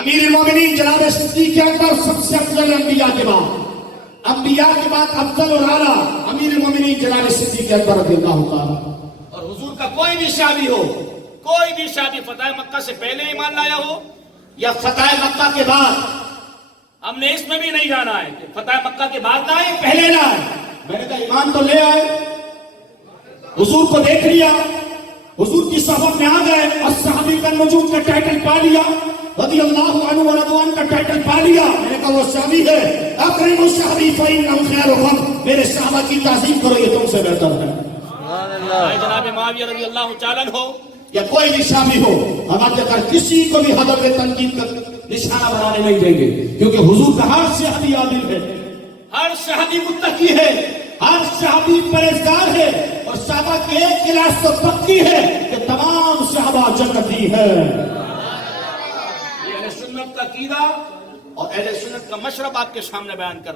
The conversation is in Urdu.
امیر المومنین جناب صدیق اکبر سب سے افضل انبیاء کے بعد افضل اور اعلیٰ امیر المومنین جناب صدیق اکبر رضی اللہ تعالیٰ. اور حضور کا کوئی بھی شادی فتح مکہ سے پہلے ایمان لایا ہو یا فتح مکہ کے بعد، ہم نے اس میں بھی نہیں جانا ہے کہ فتح مکہ کے بعد نہ آئے پہلے نہ آئے. میں نے کہا ایمان تو لے آئے، حضور کو دیکھ لیا، حضور کی صحبت میں آ گئے، الصحابی کا نجوم کا ٹائٹل پا لیا، رضی اللہ عنہ و رضوان کا ٹائٹل پا لیا. میں نے کہا وہ صحابی ہے، اکرم الصحابی فإنهم خیرکم، میرے صحابہ کی تعظیم کرو، یہ تم سے بہتر ہے. جناب معاویہ رضی اللہ تعالیٰ عنہ یا کوئی بھی صحابی ہو، ہم آج تک کسی کو بھی حدب تنقید کا نشانہ بنانے نہیں دیں گے، کیونکہ حضور کا ہر صحابی عادل ہے، ہر صحابی متقی ہے، ہر صحابی پرہیزگار ہے، اور صحابہ کی ایک کلاس تو پکی ہے کہ تمام صحابہ جنتی ہے. یہ اہل سنت کا عقیدہ اور اہل سنت کا مشرب آپ کے سامنے بیان کر